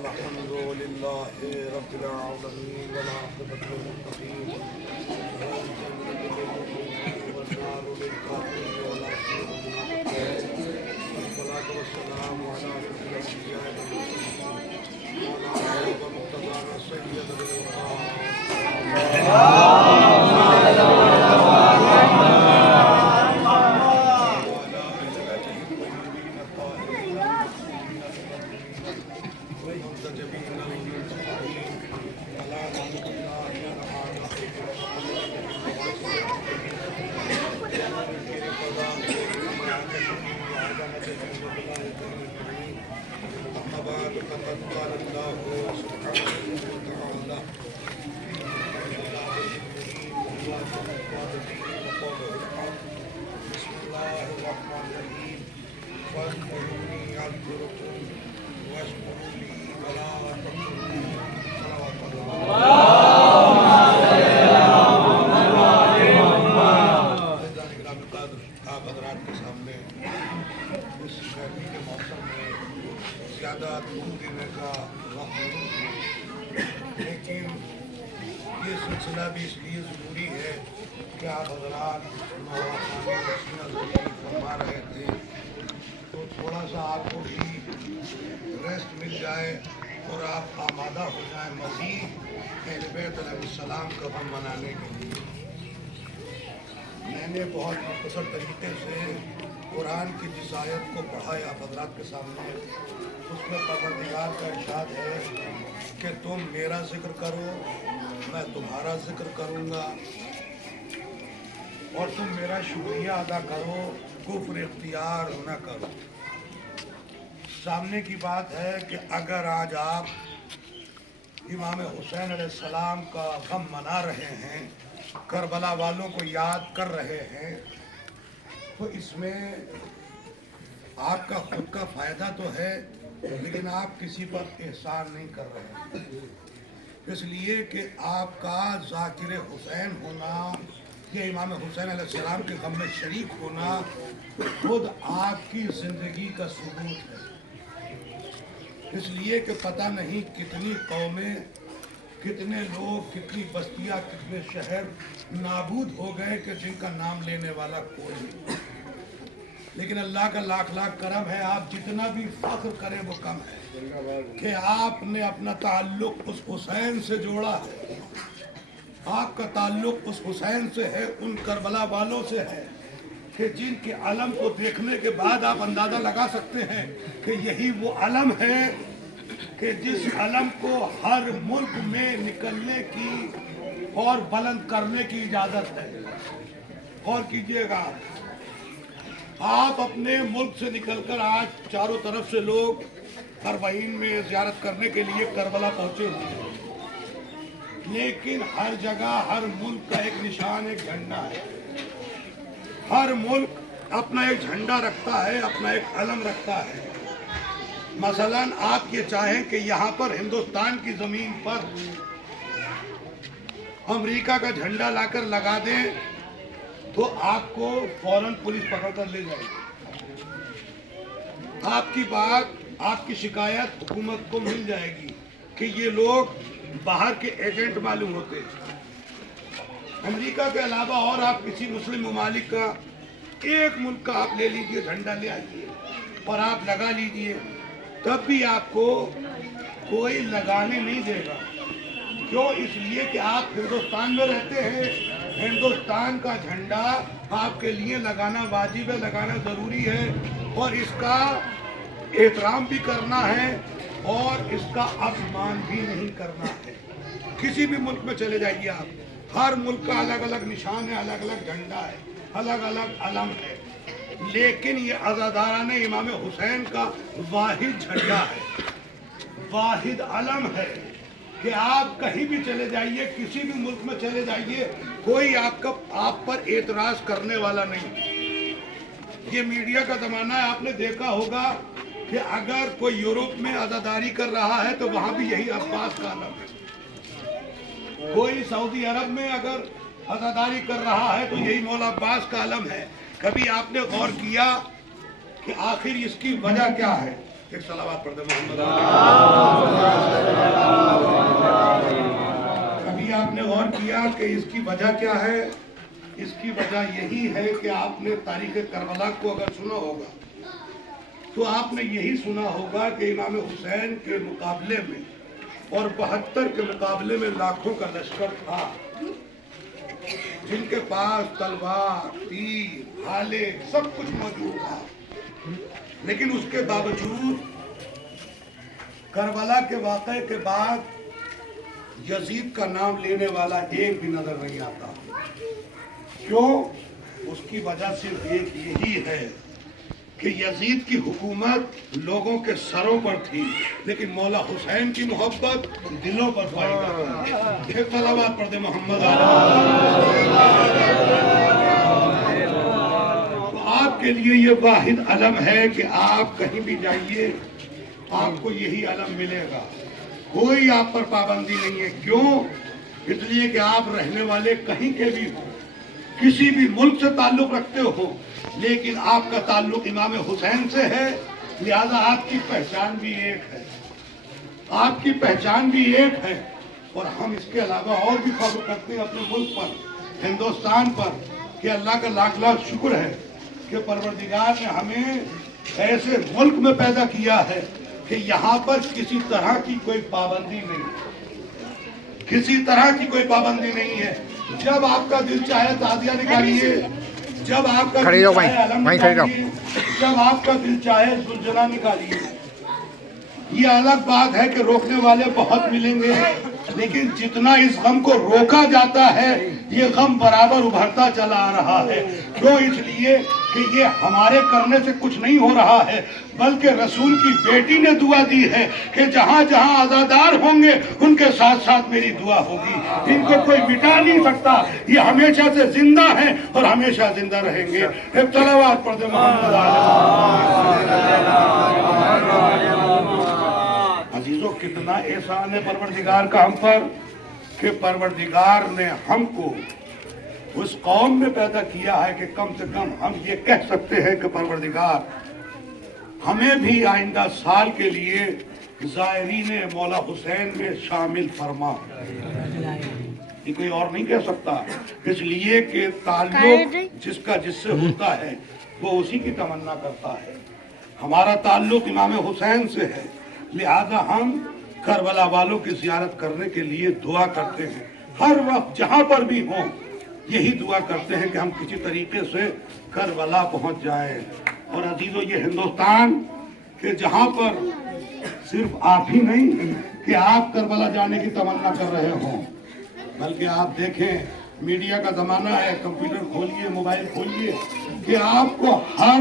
الحمد لله رب العالمين والعاقبة للمتقين والنار للكافرين والصلاة والسلام على أشرف الأنبياء والمرسلين وعلى مقتضانا سيد زیادہ دور دینے کا وقت نہیں ہے، لیکن یہ سلسلہ بھی اس لیے ضروری ہے کہ آپ حضرات فرما رہے تھے تو تھوڑا سا آپ کو بھی ریسٹ مل جائے اور آپ آمادہ ہو جائیں مزید اہل بیت علیہ السلام کا غم منانے کے لیے۔ میں نے بہت مختصر طریقے سے قرآن کی جس آیت کو پڑھا ہے آپ حضرات کے سامنے، اس میں پروردگار کا ارشاد ہے کہ تم میرا ذکر کرو، میں تمہارا ذکر کروں گا، اور تم میرا شکریہ ادا کرو، کفر اختیار نہ کرو۔ سامنے کی بات ہے کہ اگر آج آپ امام حسین علیہ السلام کا غم منا رہے ہیں، کربلا والوں کو یاد کر رہے ہیں، تو اس میں آپ کا خود کا فائدہ تو ہے، لیکن آپ کسی پر احسان نہیں کر رہے ہیں، اس لیے کہ آپ کا ذاکر حسین ہونا یا امام حسین علیہ السلام کے غم میں شریک ہونا خود آپ کی زندگی کا ثبوت ہے۔ اس لیے کہ پتہ نہیں کتنی قومیں، کتنے لوگ، کتنی بستیاں، کتنے شہر نابود ہو گئے کہ جن کا نام لینے والا کوئی نہیں، لیکن اللہ کا لاکھ لاکھ کرم ہے، آپ جتنا بھی فخر کریں وہ کم ہے کہ آپ نے اپنا تعلق اس حسین سے جوڑا ہے، آپ کا تعلق اس حسین سے ہے، ان کربلا والوں سے ہے کہ جن کے علم کو دیکھنے کے بعد آپ اندازہ لگا سکتے ہیں کہ یہی وہ علم ہے کہ جس علم کو ہر ملک میں نکلنے کی اور بلند کرنے کی اجازت ہے۔ غور کیجئے گا، آپ اپنے ملک سے نکل کر آج چاروں طرف سے لوگ اربعین میں زیارت کرنے کے لیے کربلا پہنچے ہوئے ہیں، لیکن ہر جگہ ہر ملک کا ایک نشان، ایک جھنڈا ہے۔ ہر ملک اپنا ایک جھنڈا رکھتا ہے، اپنا ایک علم رکھتا ہے۔ مثلا آپ یہ چاہیں کہ یہاں پر ہندوستان کی زمین پر امریکہ کا جھنڈا لا کر لگا دیں تو آپ کو فوراً پولیس پکڑ کر لے جائے گی۔ آپ کی بات، آپ کی شکایت حکومت کو مل جائے گی کہ یہ لوگ باہر کے ایجنٹ معلوم ہوتے ہیں۔ امریکہ کے علاوہ اور آپ کسی مسلم ممالک کا ایک ملک کا آپ لے لیجئے، جھنڈا لے آئیے اور آپ لگا لیجئے، تب بھی آپ کو کوئی لگانے نہیں دے گا۔ کیوں؟ اس لیے کہ آپ ہندوستان میں رہتے ہیں، ہندوستان کا جھنڈا آپ کے لیے لگانا واجب ہے، لگانا ضروری ہے، اور اس کا احترام بھی کرنا ہے اور اس کا اپمان بھی نہیں کرنا ہے۔ کسی بھی ملک میں چلے جائیے آپ، ہر ملک کا الگ الگ نشان ہے، الگ الگ جھنڈا ہے، الگ الگ علم ہے، لیکن یہ عزاداران امام حسین کا واحد جھنڈا ہے، واحد علم ہے کہ آپ کہیں بھی چلے جائیے، کسی بھی ملک میں چلے جائیے، کوئی آپ پر اعتراض کرنے والا نہیں۔ یہ میڈیا کا زمانہ ہے، آپ نے دیکھا ہوگا کہ اگر کوئی یورپ میں عزاداری کر رہا ہے تو وہاں بھی یہی عباس کا علم ہے، کوئی سعودی عرب میں اگر عزاداری کر رہا ہے تو یہی مولا عباس کا علم ہے۔ کبھی آپ نے غور کیا کہ آخر اس کی وجہ کیا ہے؟ ایک صلوات پڑھ دیں محمد۔ کبھی آپ نے غور کیا کہ اس کی وجہ کیا ہے؟ اس کی وجہ یہی ہے کہ آپ نے تاریخ کربلا کو اگر سنا ہوگا تو آپ نے یہی سنا ہوگا کہ امام حسین کے مقابلے میں اور 72 کے مقابلے میں لاکھوں کا لشکر تھا، جن کے پاس تلوار، تیر، بھالے سب کچھ موجود تھا، لیکن اس کے باوجود کربلا کے واقعے کے بعد یزید کا نام لینے والا ایک بھی نظر نہیں آتا۔ کیوں؟ اس کی وجہ صرف ایک یہی ہے کہ یزید کی حکومت لوگوں کے سروں پر تھی، لیکن مولا حسین کی محبت دلوں پر پائی جاتی۔ ایک صلوات پڑھ دے محمد۔ تو آپ کے لیے یہ واحد علم ہے کہ آپ کہیں بھی جائیے آپ کو یہی علم ملے گا، کوئی آپ پر پابندی نہیں ہے۔ کیوں؟ اس لیے کہ آپ رہنے والے کہیں کے بھی ہوں، کسی بھی ملک سے تعلق رکھتے ہو، لیکن آپ کا تعلق امام حسین سے ہے، لہذا آپ کی پہچان بھی ایک ہے، آپ کی پہچان بھی ایک ہے۔ اور ہم اس کے علاوہ اور بھی فخر کرتے ہیں اپنے ملک پر، ہندوستان پر، کہ اللہ کا لاکھ لاکھ شکر ہے کہ پروردگار نے ہمیں ایسے ملک میں پیدا کیا ہے کہ یہاں پر کسی طرح کی کوئی پابندی نہیں، کسی طرح کی کوئی پابندی نہیں ہے۔ جب آپ کا دل چاہے تعزیہ نکالیے، جب آپ کا دل چاہے علم نکالیے، جب آپ کا دل چاہے زلزلہ نکالیے۔ یہ الگ بات ہے کہ روکنے والے بہت ملیں گے، لیکن جتنا اس غم کو روکا جاتا ہے یہ غم برابر ابھرتا چلا آ رہا ہے۔ کیوں؟ اس لیے کہ یہ ہمارے کرنے سے کچھ نہیں ہو رہا ہے، بلکہ رسول کی بیٹی نے دعا دی ہے کہ جہاں جہاں عزادار ہوں گے ان کے ساتھ ساتھ میری دعا ہوگی۔ ان کو کوئی مٹا نہیں سکتا، یہ ہمیشہ سے زندہ ہیں اور ہمیشہ زندہ رہیں گے۔ ایک صلوات پڑھ دیں محمد۔ عزیزوں، کتنا احسان ہے پروردگار کا ہم پر کہ پروردگار نے ہم کو اس قوم میں پیدا کیا ہے کہ کم سے کم ہم یہ کہہ سکتے ہیں کہ پروردگار ہمیں بھی آئندہ سال کے لیے زائرین مولا حسین میں شامل فرما۔ یہ کوئی اور نہیں کہہ سکتا، اس لیے کہ تعلق جس کا جس سے ہوتا ہے وہ اسی کی تمنا کرتا ہے۔ ہمارا تعلق امام حسین سے ہے، لہذا ہم کربلا والوں کی زیارت کرنے کے لیے دعا کرتے ہیں، ہر وقت جہاں پر بھی ہوں یہی دعا کرتے ہیں کہ ہم کسی طریقے سے کربلا پہنچ جائیں۔ اور عزیزو، یہ ہندوستان کہ جہاں پر صرف آپ ہی نہیں کہ آپ کربلا جانے کی تمنا کر رہے ہوں، بلکہ آپ دیکھیں میڈیا کا زمانہ ہے، کمپیوٹر کھولیے، موبائل کھولیے، کہ آپ کو ہر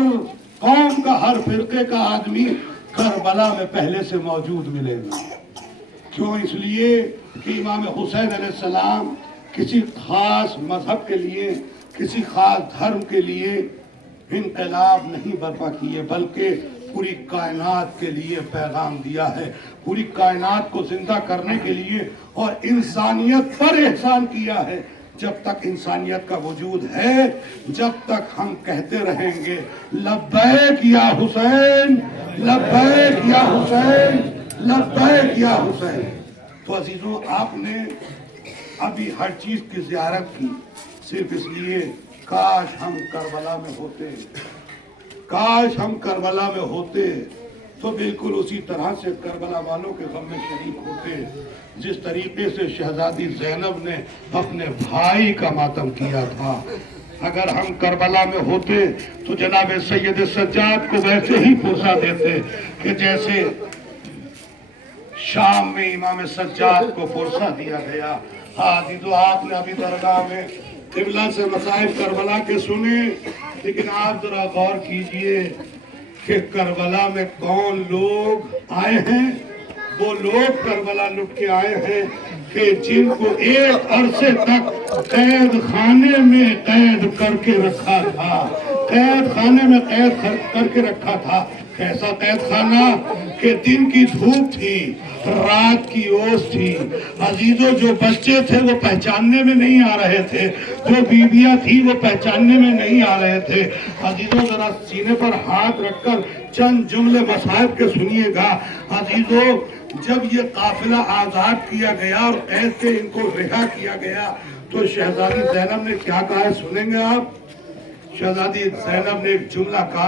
قوم کا، ہر فرقے کا آدمی کربلا میں پہلے سے موجود ملے گا۔ کیوں؟ اس لیے کہ امام حسین علیہ السلام کسی خاص مذہب کے لیے، کسی خاص دھرم کے لیے انقلاب نہیں برپا کیے، بلکہ پوری کائنات کے لیے پیغام دیا ہے، پوری کائنات کو زندہ کرنے کے لیے، اور انسانیت پر احسان کیا ہے۔ جب تک انسانیت کا وجود ہے، جب تک ہم کہتے رہیں گے لبیک یا حسین، لبیک یا حسین، لبیک یا حسین۔ تو عزیزوں، آپ نے ابھی ہر چیز کی زیارت کی صرف اس لیے کاش ہم کربلا میں ہوتے، کاش ہم کربلا میں ہوتے تو بالکل اسی طرح سے کربلا والوں کے غم میں شریک ہوتے جس طریقے سے شہزادی زینب نے اپنے بھائی کا ماتم کیا تھا۔ اگر ہم کربلا میں ہوتے تو جناب سید سجاد کو ویسے ہی پوسا دیتے کہ جیسے شام میں امام سجاد کو پرسا دیا گیا۔ عزیزو، آپ نے ابھی درگاہ میں قبلہ سے مصائب کربلا کے سنے، لیکن آپ ذرا غور کیجئے کہ کربلا میں کون لوگ آئے ہیں. وہ لوگ کربلا لٹ کے آئے ہیں کہ جن کو ایک عرصے تک قید خانے میں قید کر کے رکھا تھا. قید خانے میں قید کر کے رکھا تھا. کیسا قید خانہ کہ دن کی دھوپ تھی، رات کی اوس تھی. عزیزوں، جو بچے تھے وہ پہچاننے میں نہیں آ رہے تھے، جو بیویاں تھی وہ پہچاننے میں نہیں آ رہے تھے. عزیزوں، ذرا سینے پر ہاتھ رکھ کر چند جملے مصائب کے سنیے گا. عزیزوں، جب یہ قافلہ آزاد کیا گیا اور قید سے ان کو رہا کیا گیا تو شہزادی زینب نے کیا کہا ہے سنیں گے آپ. شہزادی زینب نے ایک جملہ کہا.